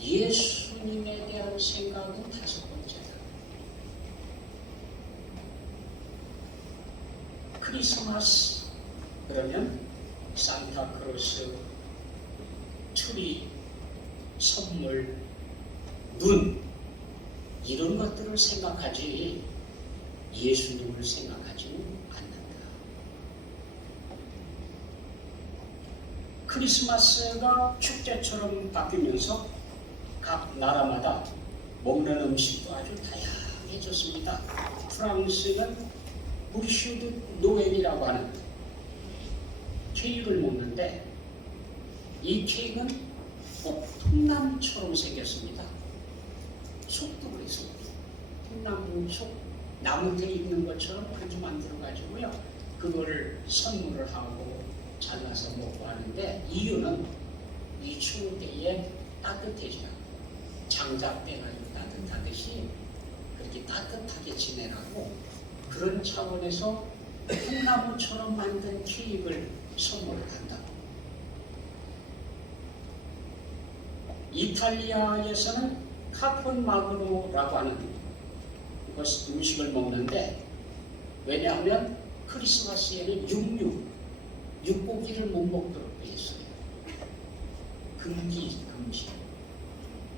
예수님에 대한 생각은 다섯 번째다. 크리스마스 그러면 산타크로스, 트리, 선물, 눈 이런 것들을 생각하지 예수님을 생각하지는 않는다. 크리스마스가 축제처럼 바뀌면서 각 나라마다 먹는 음식도 아주 다양해졌습니다. 프랑스는 부르슈드 노엘이라고 하는 케이크를 먹는데 이 케이크는 통나무처럼 생겼습니다. 속도 그랬습니다. 통나무 속, 나무들이 있는 것처럼 그렇게 만들어가지고요. 그거를 선물을 하고 잘라서 먹고 하는데 이유는 이 추운 때에 따뜻해져요. 장작 때가 따뜻하듯이 그렇게 따뜻하게 지내라고 그런 차원에서 통나무처럼 만든 케이크를 선물을 한다. 이탈리아에서는 카폰마그로라고 하는 음식을 먹는데 왜냐하면 크리스마스에는 육고기를 못 먹도록 돼 있어요. 금지.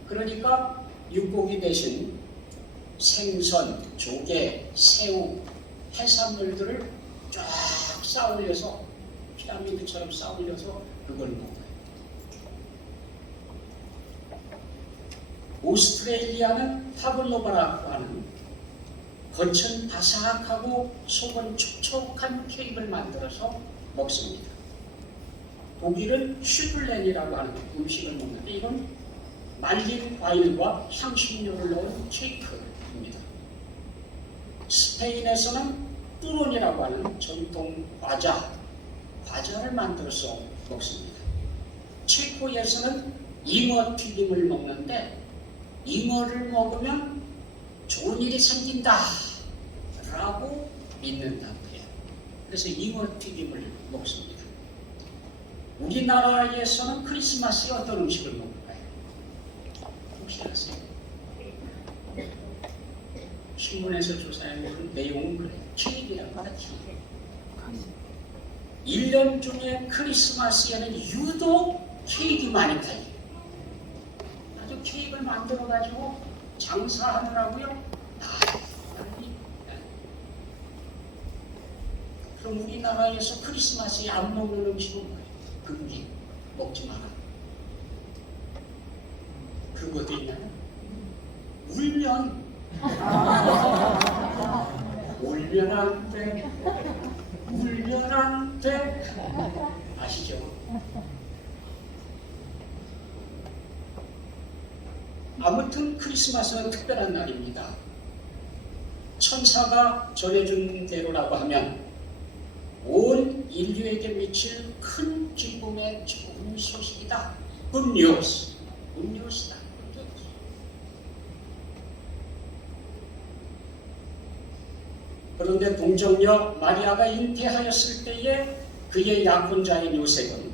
그러니까 육고기 대신 생선, 조개, 새우, 해산물들을 쫙 쌓아올려서 피라미드처럼 쌓아올려서 그걸 먹어요. 오스트레일리아는 파블로바라고 하는 겉은 바삭하고 속은 촉촉한 케이크를 만들어서 먹습니다. 독일은 슈플렌이라고 하는 음식을 먹는데 이건 말린 과일과 향신료를 넣은 케이크입니다. 스페인에서는 뚜론이라고 하는 전통 과자를 만들어서 먹습니다. 체코에서는 잉어 튀김을 먹는데 잉어를 먹으면 좋은 일이 생긴다 라고 믿는다고 해요. 그래서 잉어 튀김을 먹습니다. 우리나라에서는 크리스마스에 어떤 음식을 먹을까요? 혹시 아세요? 신문에서 조사한 내용은 그래요. 케이크라고 하죠. 1년 중에 크리스마스에는 유독 케이크 많이 팔려요. 아주 케이크를 만들어가지고 장사하느라고요. 그럼 우리나라에서 크리스마스에 안 먹는 음식은 뭐예요? 금기, 먹지 마라. 그것도 있나요? 울면 안 돼. 울면 안 돼. 아시죠? 아무튼 크리스마스는 특별한 날입니다. 천사가 전해준 대로라고 하면 온 인류에게 미칠 큰 기쁨의 좋은 소식이다. Good news. Good news다. 그런데 동정녀 마리아가 잉태하였을 때에 그의 약혼자인 요셉은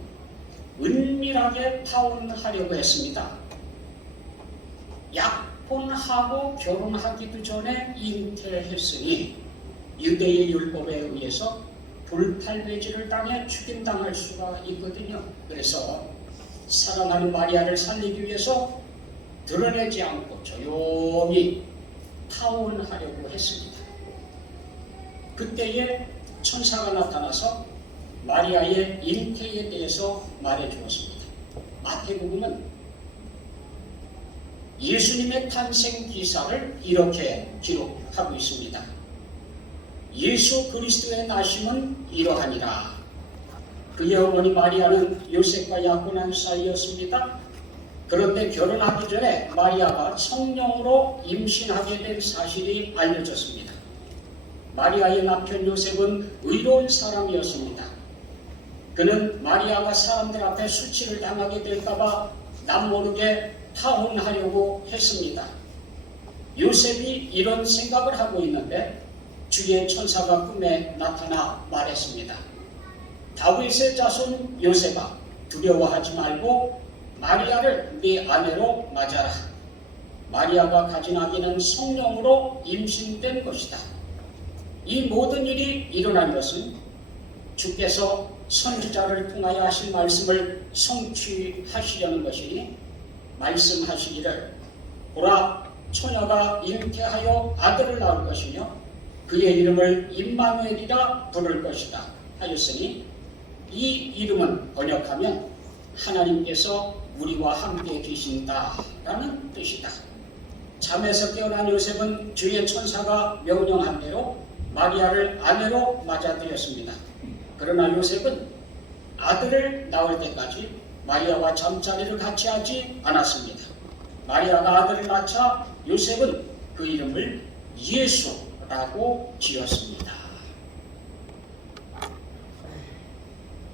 은밀하게 파혼하려고 했습니다. 약혼하고 결혼하기도 전에 잉태했으니 유대의 율법에 의해서 불팔매질을 당해 죽임당할 수가 있거든요. 그래서 사랑하는 마리아를 살리기 위해서 드러내지 않고 조용히 파혼하려고 했습니다. 그때에 천사가 나타나서 마리아의 잉태에 대해서 말해주었습니다. 마태복음은 예수님의 탄생 기사를 이렇게 기록하고 있습니다. 예수 그리스도의 나심은 이러하니라. 그의 어머니 마리아는 요셉과 약혼한 사이였습니다. 그런데 결혼하기 전에 마리아가 성령으로 임신하게 된 사실이 알려졌습니다. 마리아의 남편 요셉은 의로운 사람이었습니다. 그는 마리아가 사람들 앞에 수치를 당하게 될까봐 남모르게 파혼하려고 했습니다. 요셉이 이런 생각을 하고 있는데 주의 천사가 꿈에 나타나 말했습니다. 다윗의 자손 요셉아, 두려워하지 말고 마리아를 네 아내로 맞아라. 마리아가 가진 아기는 성령으로 임신된 것이다. 이 모든 일이 일어난 것은 주께서 선지자를 통하여 하신 말씀을 성취하시려는 것이니 말씀하시기를 보라 처녀가 잉태하여 아들을 낳을 것이며 그의 이름을 임마누엘이라 부를 것이다 하였으니 이 이름은 번역하면 하나님께서 우리와 함께 계신다라는 뜻이다. 잠에서 깨어난 요셉은 주의 천사가 명령한 대로 마리아를 아내로 맞아들였습니다. 그러나 요셉은 아들을 낳을 때까지 마리아와 잠자리를 같이 하지 않았습니다. 마리아가 아들을 낳자 요셉은 그 이름을 예수라고 지었습니다.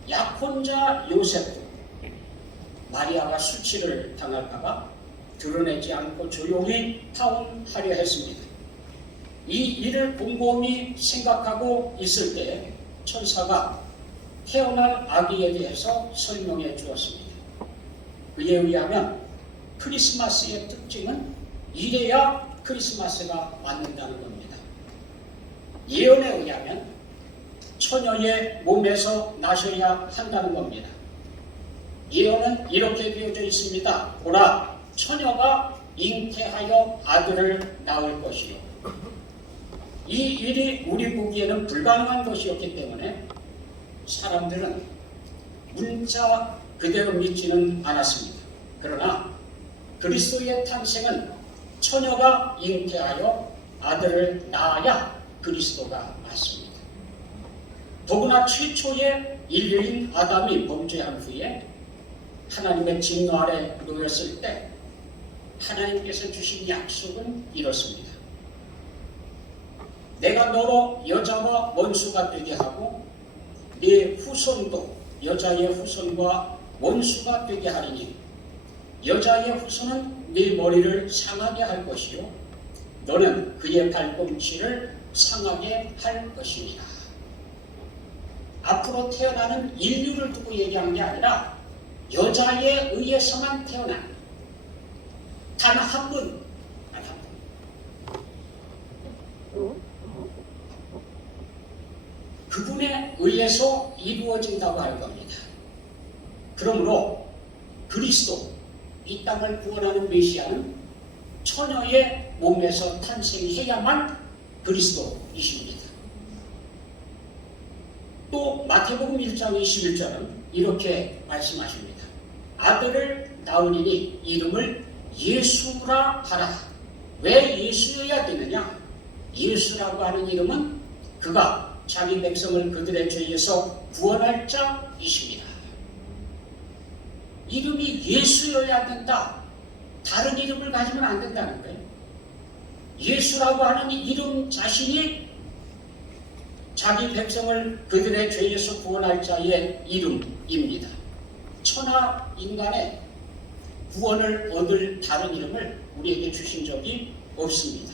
약혼자 요셉도 마리아가 수치를 당할까봐 드러내지 않고 조용히 파혼하려 했습니다. 이 일을 곰곰이 생각하고 있을 때 천사가 태어날 아기에 대해서 설명해 주었습니다. 그에 의하면 크리스마스의 특징은 이래야 크리스마스가 맞는다는 겁니다. 예언에 의하면 처녀의 몸에서 나셔야 한다는 겁니다. 예언은 이렇게 되어져 있습니다. 보라, 처녀가 잉태하여 아들을 낳을 것이요. 이 일이 우리 보기에는 불가능한 것이었기 때문에 사람들은 문자 그대로 믿지는 않았습니다. 그러나 그리스도의 탄생은 처녀가 잉태하여 아들을 낳아야 그리스도가 맞습니다. 더구나 최초의 인류인 아담이 범죄한 후에 하나님의 진노 아래 놓였을 때 하나님께서 주신 약속은 이렇습니다. 내가 너로 여자와 원수가 되게 하고 네 후손도 여자의 후손과 원수가 되게 하리니 여자의 후손은 네 머리를 상하게 할 것이요 너는 그의 발꿈치를 상하게 할 것이니라. 앞으로 태어나는 인류를 두고 얘기한 게 아니라 여자에 의해서만 태어난 단 한 분, 그분에 의해서 이루어진다고 할 겁니다. 그러므로 그리스도, 이 땅을 구원하는 메시아는 처녀의 몸에서 탄생해야만 그리스도이십니다. 또 마태복음 1장 21절은 이렇게 말씀하십니다. 아들을 낳으리니 이름을 예수라 하라. 왜 예수여야 되느냐? 예수라고 하는 이름은 그가 자기 백성을 그들의 죄에서 구원할 자이십니다. 이름이 예수여야 된다. 다른 이름을 가지면 안 된다는 거예요. 예수라고 하는 이름 자신이 자기 백성을 그들의 죄에서 구원할 자의 이름입니다. 천하 인간의 구원을 얻을 다른 이름을 우리에게 주신 적이 없습니다.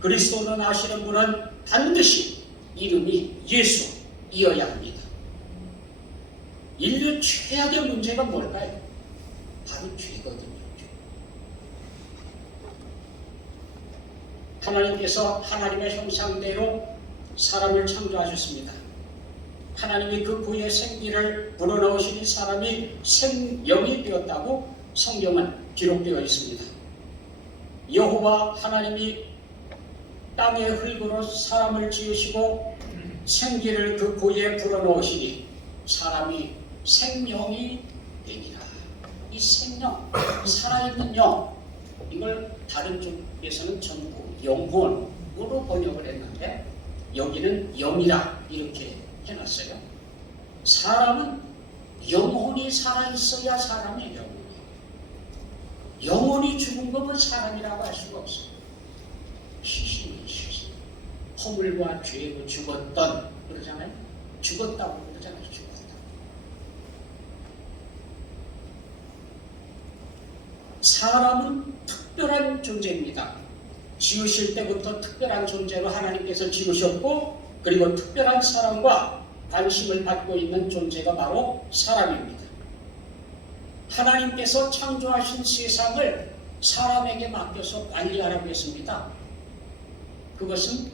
그리스도는 아시는 분은 반드시 이름이 예수이어야 합니다. 인류 최악의 문제가 뭘까요? 바로 죄거든요. 하나님께서 하나님의 형상대로 사람을 창조하셨습니다. 하나님이 그 그의 생기를 불어넣으시니 사람이 생명이 되었다고 성경은 기록되어 있습니다. 여호와 하나님이 땅의 흙으로 사람을 지으시고 생기를 그 고에 불어넣으시니 사람이 생명이 되니라. 이 생명, 살아있는 영, 이걸 다른 쪽에서는 전부 영혼으로 번역을 했는데 여기는 영이라 이렇게 해놨어요. 사람은 영혼이 살아있어야 사람이에요. 영혼이 죽은 것은 사람이라고 할 수가 없어요. 시신이 시신. 허물과 죄로 죽었던 그러잖아요. 죽었다고 그러잖아요. 죽었다. 사람은 특별한 존재입니다. 지으실 때부터 특별한 존재로 하나님께서 지으셨고 그리고 특별한 사랑과 관심을 받고 있는 존재가 바로 사람입니다. 하나님께서 창조하신 세상을 사람에게 맡겨서 관리하라고 했습니다. 그것은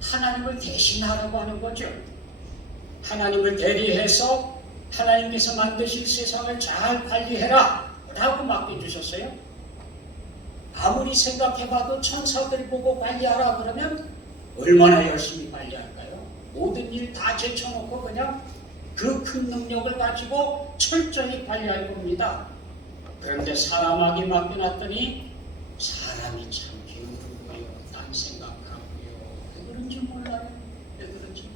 하나님을 대신하라고 하는 거죠. 하나님을 대리해서 하나님께서 만드신 세상을 잘 관리해라 라고 맡겨주셨어요. 아무리 생각해봐도 천사들 보고 관리하라 그러면 얼마나 열심히 관리할까요? 모든 일 다 제쳐놓고 그냥 그 큰 능력을 가지고 철저히 관리할 겁니다. 그런데 사람에게 맡겨놨더니 사람이 참 게으르고요. 딴 생각하고요. 왜 그런지 몰라요. 왜 그런지.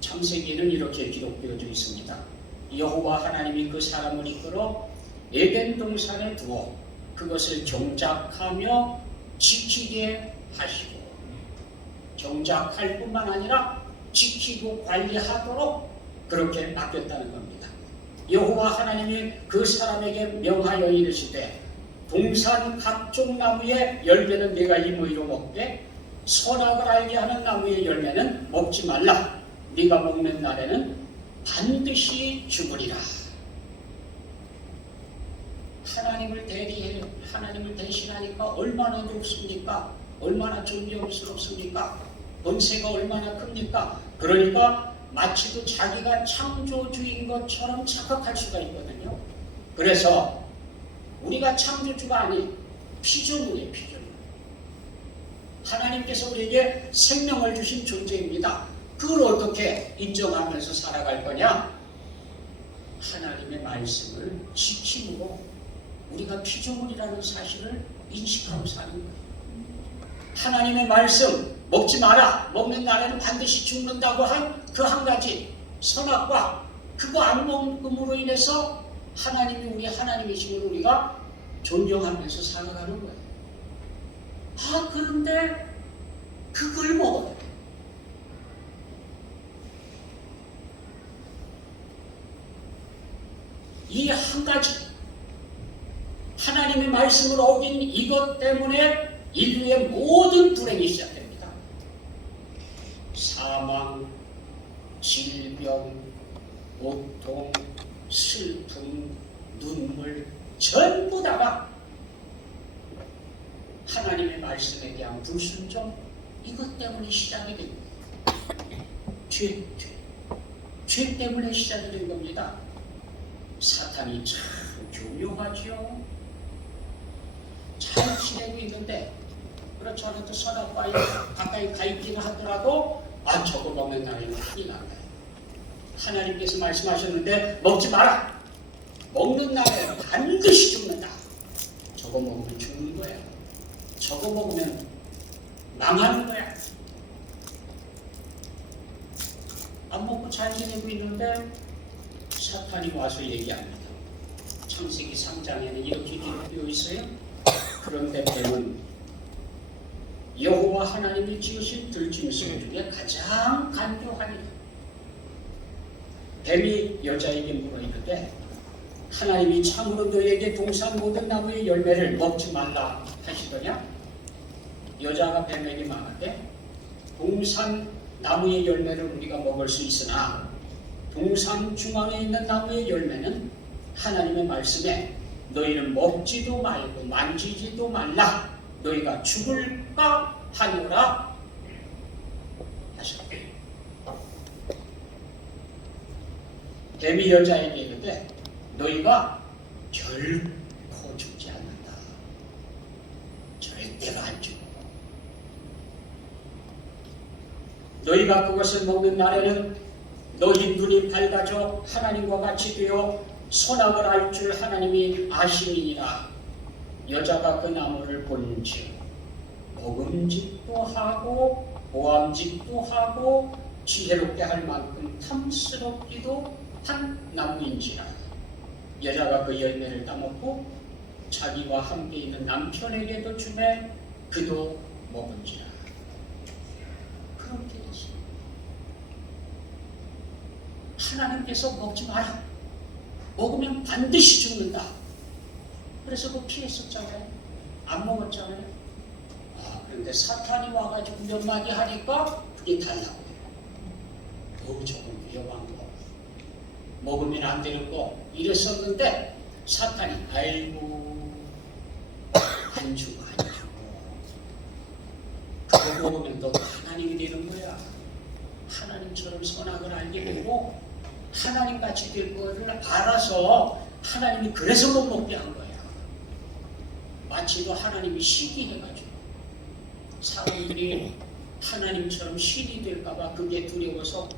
창세기에는 이렇게 기록되어져 있습니다. 여호와 하나님이 그 사람을 이끌어 에덴 동산에 두어 그것을 경작하며 지키게 하시고, 경작할 뿐만 아니라 지키고 관리하도록 그렇게 맡겼다는 겁니다. 여호와 하나님이 그 사람에게 명하여 이르시되 동산 각종 나무의 열매는 네가 임의로 먹되 선악을 알게 하는 나무의 열매는 먹지 말라. 네가 먹는 날에는 반드시 죽으리라. 하나님을 대리해, 하나님을 대신하니까 얼마나 높습니까? 얼마나 존경스럽습니까? 권세가 얼마나 큽니까? 그러니까 마치도 자기가 창조주인 것처럼 착각할 수가 있거든요. 그래서 우리가 창조주가 아닌 피조물이에요. 피조물. 하나님께서 우리에게 생명을 주신 존재입니다. 그걸 어떻게 인정하면서 살아갈 거냐? 하나님의 말씀을 지킴으로 우리가 피조물이라는 사실을 인식하고 사는 거예요. 하나님의 말씀 먹지 마라. 먹는 날에는 반드시 죽는다고 한 그 한 가지 선악과 그거 안 먹음으로 인해서 하나님이 우리 하나님이심을 우리가 존경하면서 살아가는 거예요. 아, 그런데 그걸 먹어요. 이 한 가지 하나님의 말씀을 어긴 이것 때문에 인류의 모든 불행이 시작됩니다. 사망, 질병, 고통, 슬픔, 눈물 전부 다가 하나님의 말씀에 대한 불순종, 이것 때문에 시작이 됩니다. 죄 때문에 시작이 된 겁니다. 사탄이 참 교묘하죠. 잘 지내고 있는데 그렇지 않아도 선악과에 가까이 가 있기는 하더라도 저거 먹는 날에는 큰일 나요. 하나님께서 말씀하셨는데 먹지 마라. 먹는 날에 반드시 죽는다. 저거 먹으면 죽는 거야. 저거 먹으면 망하는 거야. 안 먹고 잘 지내고 있는데 사탄이 와서 얘기합니다. 창세기 3장에는 이렇게 기록되어 있어요. 그런데 뱀은 여호와 하나님이 지으신 들짐승 중에 가장 간교하니라. 뱀이 여자에게 물어 이르되 하나님이 참으로 너에게 동산 모든 나무의 열매를 먹지 말라 하시더냐? 여자가 뱀에게 말하되 동산 나무의 열매를 우리가 먹을 수 있으나 동산 중앙에 있는 나무의 열매는 하나님의 말씀에 너희는 먹지도 말고 만지지도 말라. 너희가 죽을까 하노라 하셨다. 뱀이 여자에게 이르되 너희가 결코 죽지 않는다. 절대로 안 죽어. 너희가 그것을 먹는 날에는 너희 눈이 밝아져 하나님과 같이 되어 선악을 알 줄 하나님이 아시니라. 여자가 그 나무를 본즉 먹음직도 하고 보암직도 하고 지혜롭게 할 만큼 탐스럽기도 한 나무인지라. 여자가 그 열매를 따먹고 자기와 함께 있는 남편에게도 주매 그도 먹은지라. 그렇게 됐습니다. 하나님께서 먹지 마라. 먹으면 반드시 죽는다. 그래서 그 피했었잖아요. 안 먹었잖아요. 그런데 사탄이 와가지고 몇 마디 하니까 그게 달라고 해요. 조금 위험한 거, 먹으면 안 되는 거 이랬었는데 사탄이 아이고 안 주고 그거 먹으면 너 하나님이 되는 거야. 하나님처럼 선악을 알게 되고 하나님같이 될 거를 알아서 하나님이 그래서 못 먹게 한 거야. 마치도 하나님이 시기해가지고 사람들이 하나님처럼 신이 될까봐 그게 두려워서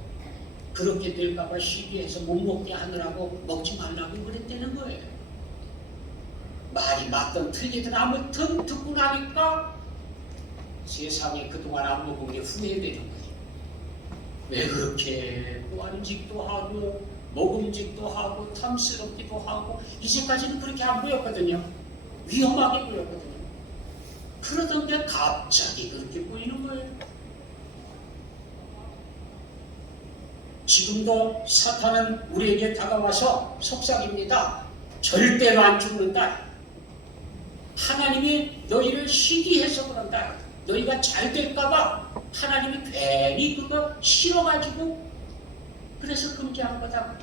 그렇게 될까봐 시기해서 못 먹게 하느라고 먹지 말라고 그랬다는 거예요. 말이 맞든 틀리든 아무튼 듣고 나니까 세상에 그동안 안 먹은 게 후회되는 거예요. 왜 그렇게 보안직도 하고 먹음직도 하고 탐스럽기도 하고 이제까지는 그렇게 안 보였거든요. 위험하게 보였거든요. 그러던 게 갑자기 그렇게 보이는 거예요. 지금도 사탄은 우리에게 다가와서 속삭입니다. 절대로 안 죽는다. 하나님이 너희를 시기해서 그런다. 너희가 잘 될까봐 하나님이 괜히 그거 싫어가지고 그래서 금지한 거다.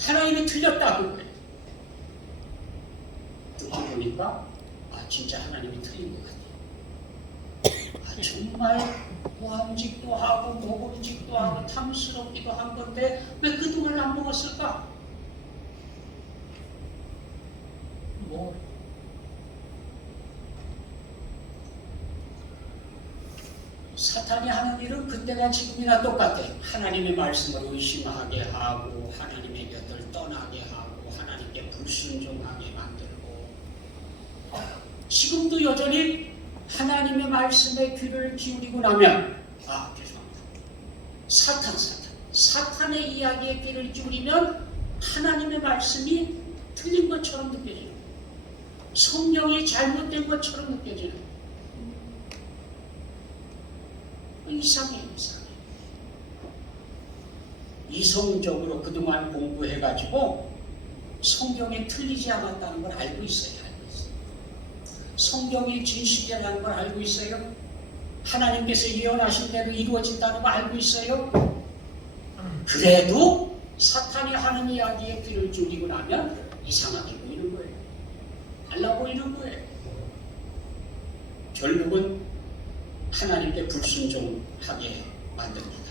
하나님이 틀렸다 그거예요. 듣고 보니까 진짜 하나님이 틀린 것 같아요. 정말 보암직도 하고 먹음직도 하고 탐스럽기도 한 건데 왜 그동안 안 먹었을까? 사탄이 하는 일은 그때나 지금이나 똑같아. 하나님의 말씀을 의심하게 하고 하나님의 곁을 떠나게 하고 하나님께 불순종하게 만들고 지금도 여전히 하나님의 말씀에 귀를 기울이고 나면 죄송합니다. 사탄의 이야기에 귀를 기울이면 하나님의 말씀이 틀린 것처럼 느껴지는 성령이 잘못된 것처럼 느껴지는 이상해. 이성적으로 그동안 공부해가지고 성경에 틀리지 않았다는 걸 알고 있어요. 성경이 진실이라는 걸 알고 있어요. 하나님께서 예언하신 대로 이루어진다는 걸 알고 있어요. 그래도 사탄이 하는 이야기에 귀를 기울이고 나면 이상하게 보이는 거예요. 달라 보이는 거예요. 결국은 하나님께 불순종하게 만듭니다.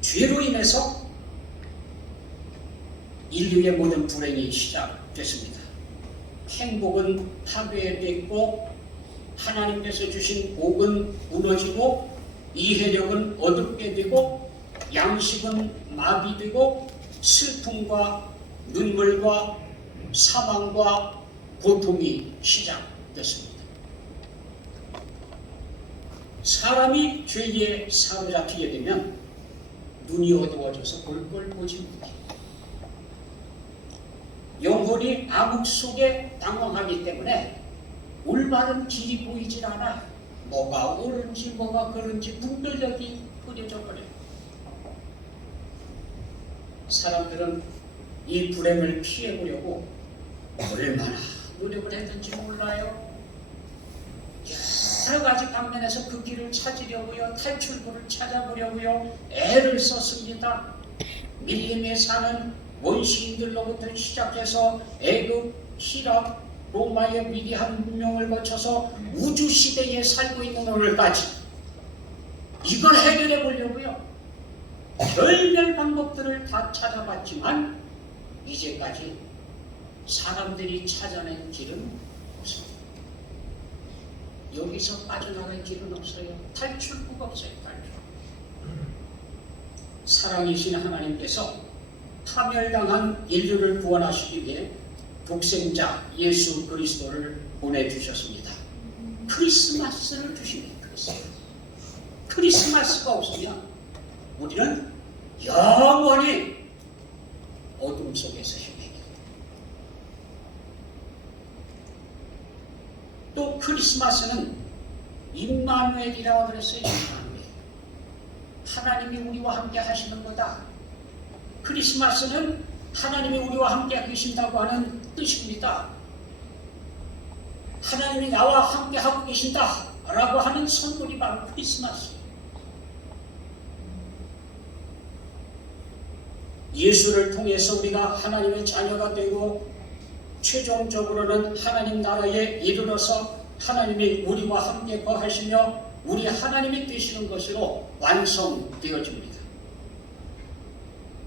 죄로 인해서 인류의 모든 불행이 시작됐습니다. 행복은 파괴됐고 하나님께서 주신 복은 무너지고 이해력은 어둡게 되고 양식은 마비되고 슬픔과 눈물과 사망과 고통이 시작됐습니다. 사람이 죄에 사로잡히게 되면 눈이 어두워져서 볼 걸 보지 못해. 영혼이 암흑 속에 당황하기 때문에 올바른 길이 보이질 않아. 뭐가 옳은지 뭐가 그른지 분별력이 흐려져 버려요. 사람들은 이 불행을 피해보려고 얼마나 노력을 했는지 몰라요. 여러 가지 방면에서 그 길을 찾으려고요. 탈출구를 찾아보려고요. 애를 썼습니다. 밀림에 사는 원시인들로부터 시작해서 애굽, 히랍, 로마의 위대한 문명을 거쳐서 우주시대에 살고 있는 오늘까지 이걸 해결해 보려고요. 별별 방법들을 다 찾아봤지만 이제까지 사람들이 찾아낸 길은 없습니다. 여기서 빠져나갈 길은 없어요. 탈출구가 없어요. 사랑이신 하나님께서 파멸당한 인류를 구원하시기 위해 독생자 예수 그리스도를 보내주셨습니다. 크리스마스를 주십니다. 크리스마스가 없으면 우리는 영원히 어둠 속에서 헤매게 됩니다. 또 크리스마스는 임마누엘이라고 그랬어요. 임마누엘. 하나님이 우리와 함께 하시는 거다. 크리스마스는 하나님이 우리와 함께 계신다고 하는 뜻입니다. 하나님이 나와 함께 하고 계신다 라고 하는 선물이 바로 크리스마스. 예수를 통해서 우리가 하나님의 자녀가 되고 최종적으로는 하나님 나라에 이르러서 하나님이 우리와 함께 거하시며 우리 하나님이 되시는 것으로 완성되어집니다.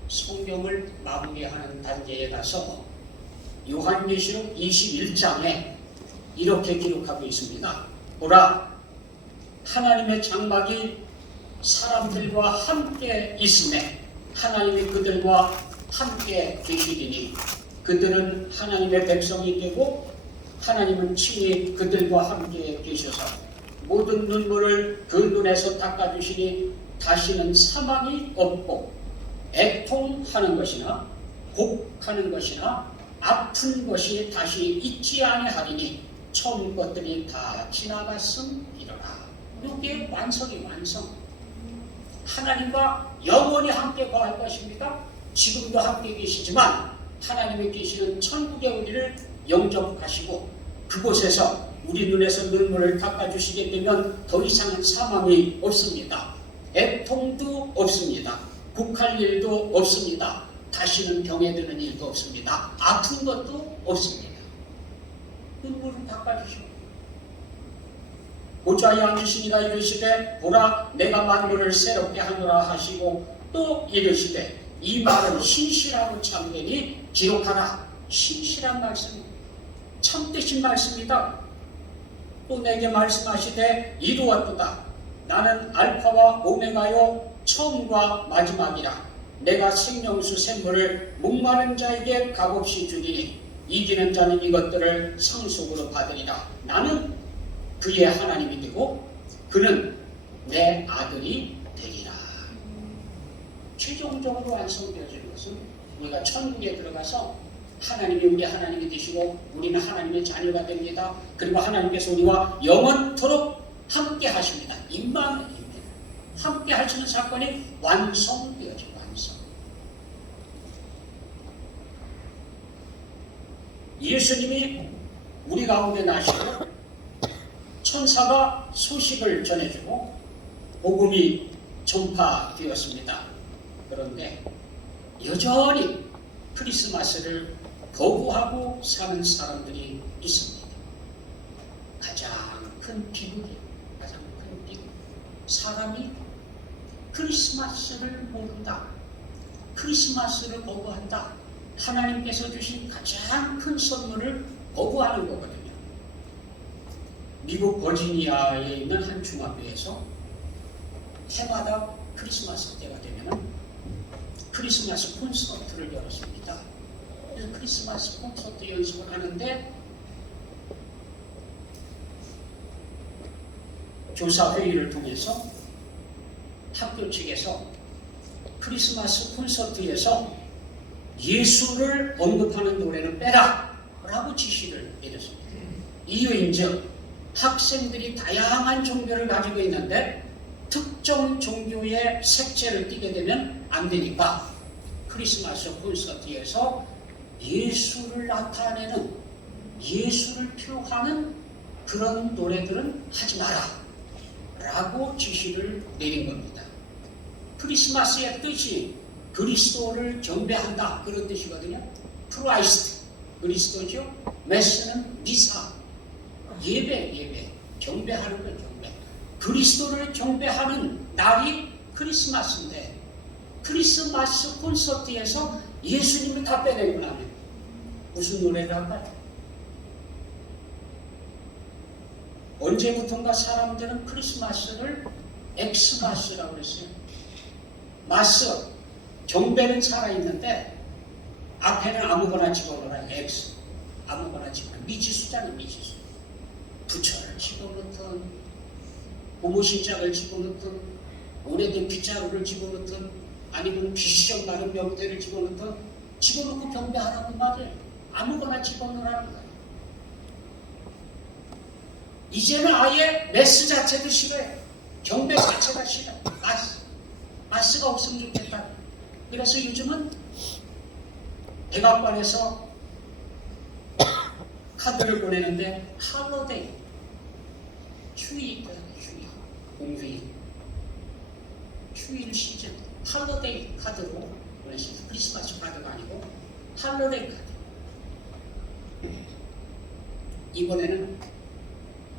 성경을 마무리하는 단계에 가서 요한계시록 21장에 이렇게 기록하고 있습니다. 보라, 하나님의 장막이 사람들과 함께 있음에 하나님이 그들과 함께 계시리니 그들은 하나님의 백성이 되고 하나님은 친히 그들과 함께 계셔서 모든 눈물을 그 눈에서 닦아주시니 다시는 사망이 없고 애통하는 것이나 곡하는 것이나 아픈 것이 다시 있지 아니하리니 처음 것들이 다 지나갔음이로라. 이게 완성이 완성. 하나님과 영원히 함께 거할 것입니다. 지금도 함께 계시지만 하나님이 계시는 천국의 우리를 영접하시고 그곳에서 우리 눈에서 눈물을 닦아주시게 되면 더 이상은 사망이 없습니다. 애통도 없습니다. 곡할 일도 없습니다. 다시는 병에 드는 일도 없습니다. 아픈 것도 없습니다. 눈물을 닦아주시고 보좌에 앉으시니가 이르시되 보라 내가 만물을 새롭게 하노라 하시고 또 이르시되 이 말은 신실하고 참되니 기록하라. 신실한 말씀, 참되신 말씀이다. 또 내게 말씀하시되 이루었도다. 나는 알파와 오메가요 처음과 마지막이라. 내가 생명수 샘물을 목마른 자에게 값없이 주리니 이기는 자는 이것들을 상속으로 받으리라. 나는 그의 하나님이 되고 그는 내 아들이 되리라. 최종적으로 완성되어지는 것은 우리가 천국에 들어가서 하나님이 우리 하나님이 되시고 우리는 하나님의 자녀가 됩니다. 그리고 하나님께서 우리와 영원토록 함께 하십니다. 임마누엘입니다. 함께 하시는 사건이 완성되어집니다. 완성. 예수님이 우리 가운데 나시고 천사가 소식을 전해주고 복음이 전파되었습니다. 그런데 여전히 크리스마스를 거부하고 사는 사람들이 있습니다. 가장 큰 비극이에요. 가장 큰 비극. 사람이 크리스마스를 모른다. 크리스마스를 거부한다. 하나님께서 주신 가장 큰 선물을 거부하는 거거든요. 미국 버지니아에 있는 한 중학교에서 해마다 크리스마스 때가 되면 크리스마스 콘서트를 열었습니다. 그래서 크리스마스 콘서트 연습을 하는데 교사 회의를 통해서 학교 측에서 크리스마스 콘서트에서 예수를 언급하는 노래는 빼라 라고 지시를 내렸습니다. 이유인즉 학생들이 다양한 종교를 가지고 있는데 특정 종교의 색채를 띠게 되면 안 되니까 크리스마스 콘서트에서 예수를 나타내는, 예수를 표하는 그런 노래들은 하지 마라 라고 지시를 내린 겁니다. 크리스마스의 뜻이 그리스도를 경배한다 그런 뜻이거든요. 크라이스트, 그리스도죠. 메스는 미사, 예배, 경배하는 건 경배. 그리스도를 경배하는 날이 크리스마스인데 크리스마스 콘서트에서 예수님을 다 빼내고 나면 무슨 노래를 할까요? 언제부턴가 사람들은 크리스마스를 엑스마스라고 그랬어요. 마스, 경배는 살아있는데 앞에는 아무거나 집어넣어라. 엑스, 아무거나 집어넣어라. 미지수잖아요. 미지수. 부처를 집어넣든 고무신장을 집어넣든 오래된 빗자루를 집어넣든 아니면 비시적 마른 명태를 집어넣든 집어넣고 경배하라는 말이에요. 아무거나 집어넣으라는 거예요. 이제는 아예 메스 자체도 싫어요. 경배 자체가 싫어요. 마스가 없으면 좋겠다. 그래서 요즘은 백악관에서 카드를 보내는데 할로데이, 휴일, 공휴일, 휴일 시즌, 할로데이 카드로 보냈습니다. 크리스마스 카드가 아니고 할로데이 카드. 이번에는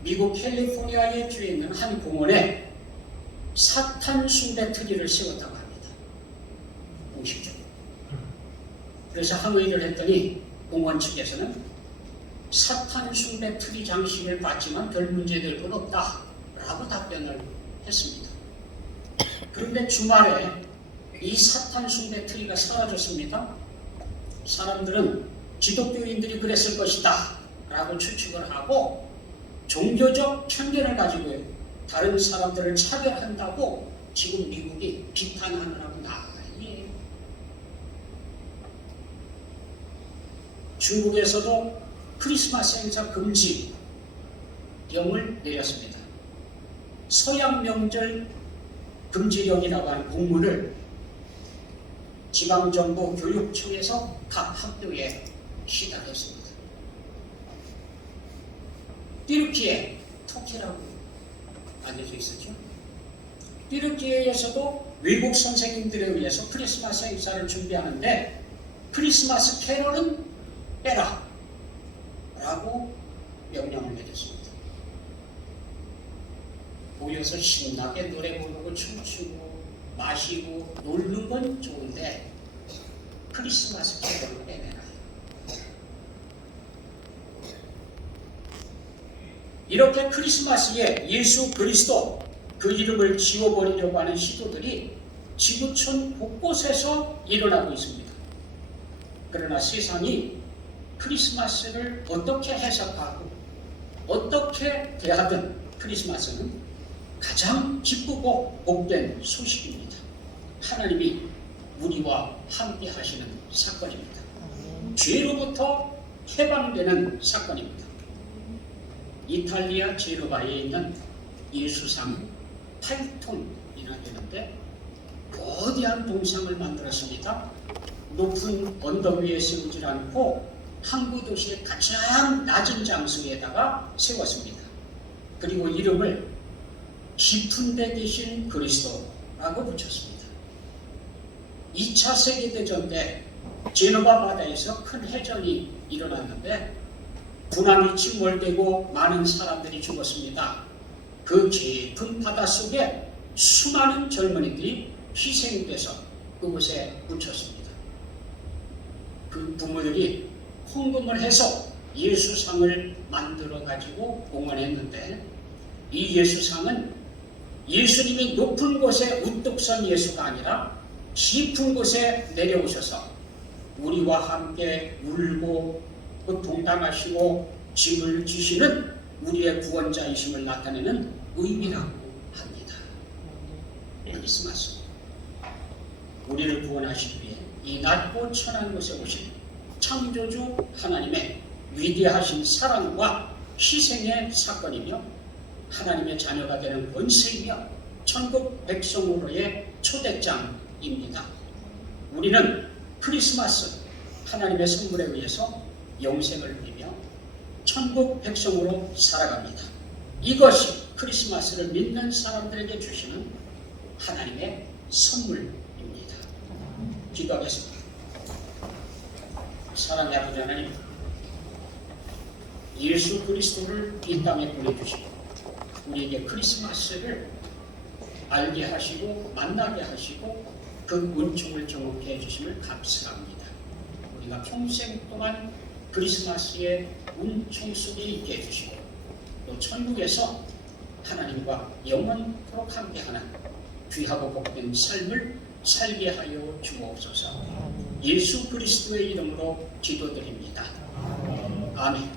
미국 캘리포니아에 뒤에 있는 한 공원에 사탄 숭배 트리를 세웠다고 합니다. 공식적으로. 그래서 항의를 했더니 공원 측에서는 사탄 숭배 트리 장식을 받지만 별 문제될 건 없다 라고 답변을 했습니다. 그런데 주말에 이 사탄 숭배 트리가 사라졌습니다. 사람들은 기독교인들이 그랬을 것이다 라고 추측을 하고 종교적 편견을 가지고 다른 사람들을 차별한다고 지금 미국이 비판하느라고 난리예요. 중국에서도 크리스마스 행사 금지령을 내렸습니다. 서양 명절 금지령이라고 하는 공문을 지방정부 교육청에서 각 학교에 시달했습니다. 띠르키예, 터키라고 알려져 있었죠. 띠르키예에서도 외국 선생님들에 의해서 크리스마스 행사를 준비하는데 크리스마스 캐럴은 빼라 라고 명령을 내렸습니다. 모여서 신나게 노래 부르고 춤추고 마시고 놀는 건 좋은데 크리스마스 캐럴을 빼내라. 이렇게 크리스마스에 예수 그리스도 그 이름을 지워버리려고 하는 시도들이 지구촌 곳곳에서 일어나고 있습니다. 그러나 세상이 크리스마스를 어떻게 해석하고 어떻게 대하든 크리스마스는 가장 기쁘고 복된 소식입니다. 하나님이 우리와 함께 하시는 사건입니다. 죄로부터 해방되는 사건입니다. 이탈리아 제노바에 있는 예수상 8톤이나 되는데 거대한 동상을 만들었습니다. 높은 언덕 위에 세우지 않고 항구 도시의 가장 낮은 장소에다가 세웠습니다. 그리고 이름을 깊은 데 계신 그리스도라고 붙였습니다. 2차 세계대전 때 제노바 바다에서 큰 해전이 일어났는데 군함이 침몰되고 많은 사람들이 죽었습니다. 그 깊은 바다 속에 수많은 젊은이들이 희생돼서 그곳에 묻혔습니다. 그 부모들이 헌금을 해서 예수상을 만들어 가지고 공헌했는데 이 예수상은 예수님이 높은 곳에 우뚝 선 예수가 아니라 깊은 곳에 내려오셔서 우리와 함께 울고 동담하시고 짐을 지시는 우리의 구원자이심을 나타내는 의미라고 합니다. 크리스마스, 우리를 구원하시기 위해 이 낮고 천한 곳에 오신 창조주 하나님의 위대하신 사랑과 희생의 사건이며 하나님의 자녀가 되는 권세이며 천국 백성으로의 초대장입니다. 우리는 크리스마스 하나님의 선물에 의해서 영생을 누리며 천국 백성으로 살아갑니다. 이것이 크리스마스를 믿는 사람들에게 주시는 하나님의 선물입니다. 기도하겠습니다. 사랑의 아버지 하나님, 예수 그리스도를 이 땅에 보내주시고 우리에게 크리스마스를 알게 하시고 만나게 하시고 그 은총을 경험케 해주심을 감사합니다. 우리가 평생 동안 크리스마스의 은총 속에 있게 해주시고 또 천국에서 하나님과 영원토록 함께하는 귀하고 복된 삶을 살게 하여 주옵소서. 예수 그리스도의 이름으로 기도드립니다. 아멘.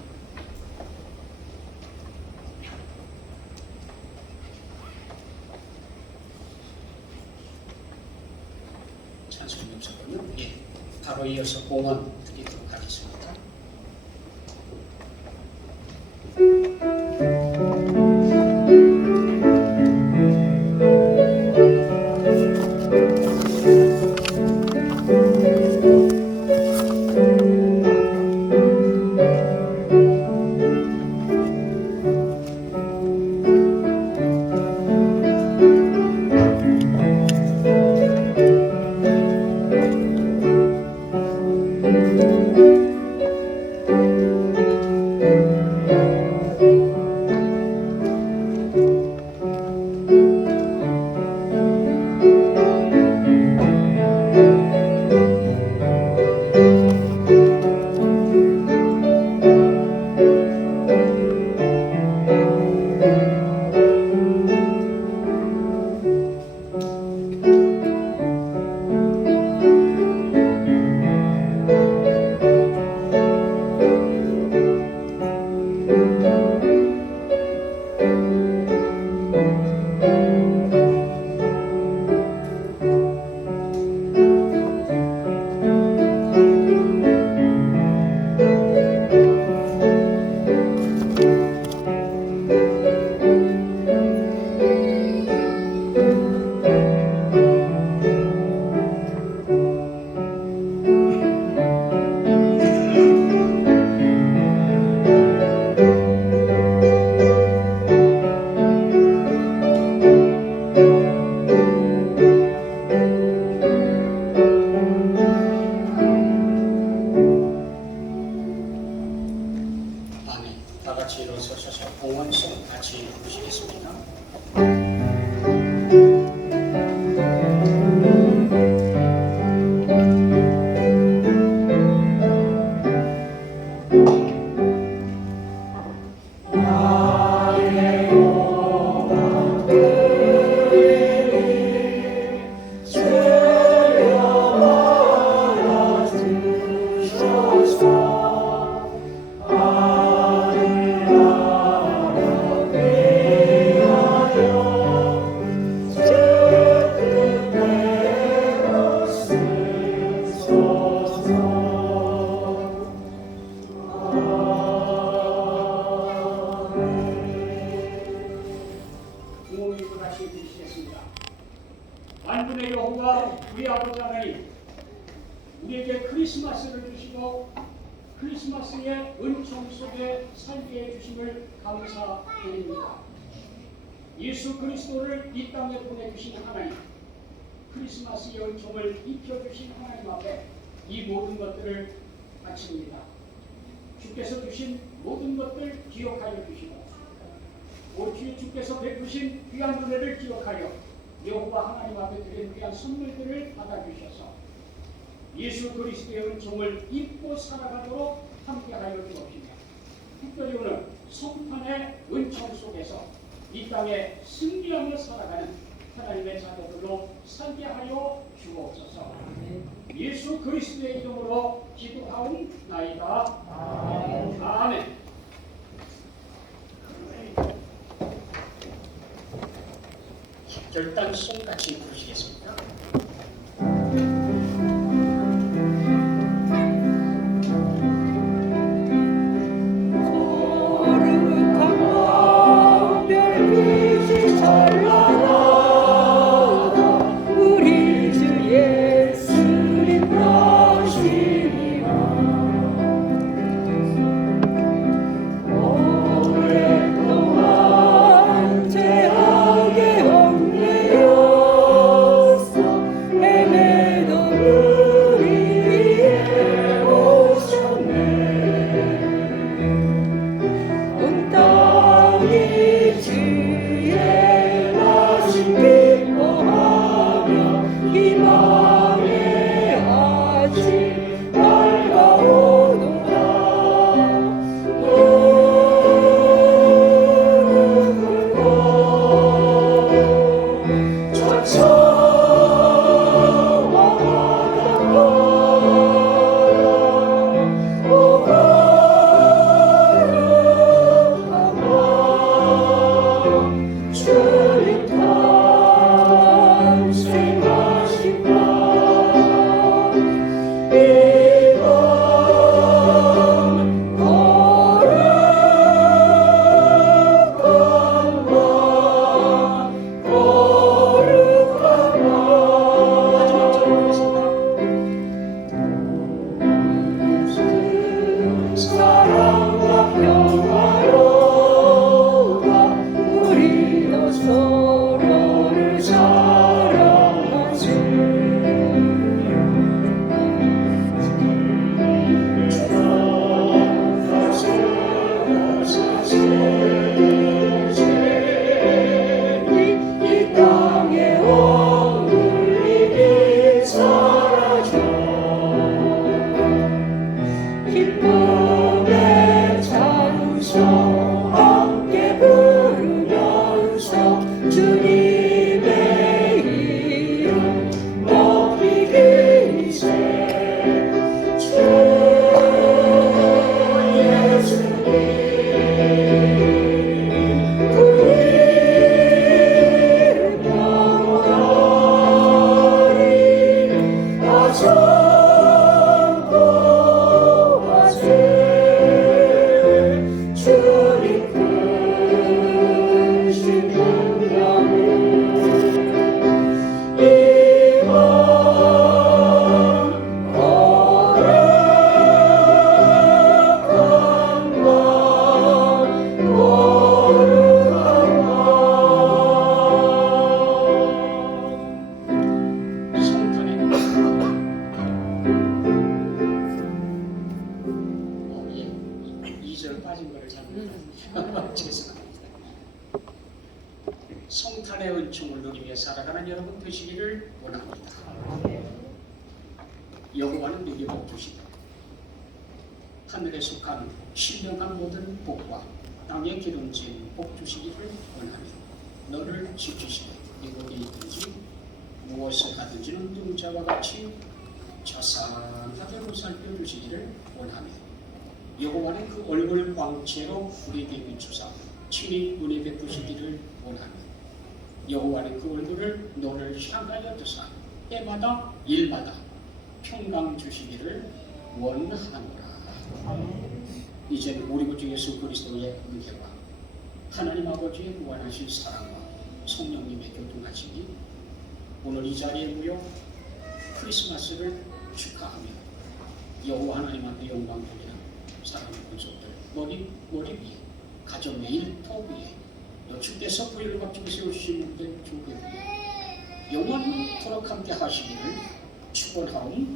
찬송이 없었군요. 예, 바로 이어서 공헌 드리도록 하겠습니다. 같이 드리시겠습니다. 만군의 여호와 우리 아버지 하나님, 우리에게 크리스마스를 주시고 크리스마스의 은총 속에 살게 해주심을 감사드립니다. 예수 그리스도를 이 땅에 보내주신 하나님, 크리스마스의 은총을 입혀주신 하나님 앞에 이 모든 것들을 바칩니다. 주께서 주신 모든 것들 기억하여 주시고 오직 주께서 베푸신 귀한 은혜를 기억하여 여호와 하나님 앞에 드린 귀한 선물들을 받아주셔서 예수 그리스도의 은총을 입고 살아가도록 함께하여 주옵시며, 특별히 오늘 성탄의 은총 속에서 이 땅에 승리하며 살아가는 하나님의 자녀들로 살게 하여 주옵소서. 예수 그리스도의 이름으로 기도하옵나이다. 아멘. 결단송 같이 부르시겠습니까? 성탄의 은총을 누리며 살아가는 여러분 되시기를 원합니다. 여호와는 네게 복 주시고 하늘에 속한 신령한 모든 복과 땅에 기름진 복 주시기를 원하며 너를 지키시되 이곳에 있든지 무엇을 하든지 능동자와 같이 자상하게 보살펴 주시기를 원하며 여호와는 그 얼굴 광채로 우리에게 비추사 친히 은혜 베푸시기를 원하며 여호와는 그 얼굴을 너를 향하여 두사 때마다 일마다 평강 주시기를 원하노라. 이제 우리 구주 예수 그리스도의 은혜와 하나님 아버지의 무한하신 사랑과 성령님의 교통하심이 오늘 이 자리에 모여 크리스마스를 축하하며 여호와 하나님한테 영광 돌리는 사랑하는 권속들 머리 위에 가정의 일터 위에 또 주께서 부여를 값지게 세우신 분들 조계 위에 영원토록 함께 하시기를 축원하옵나이다.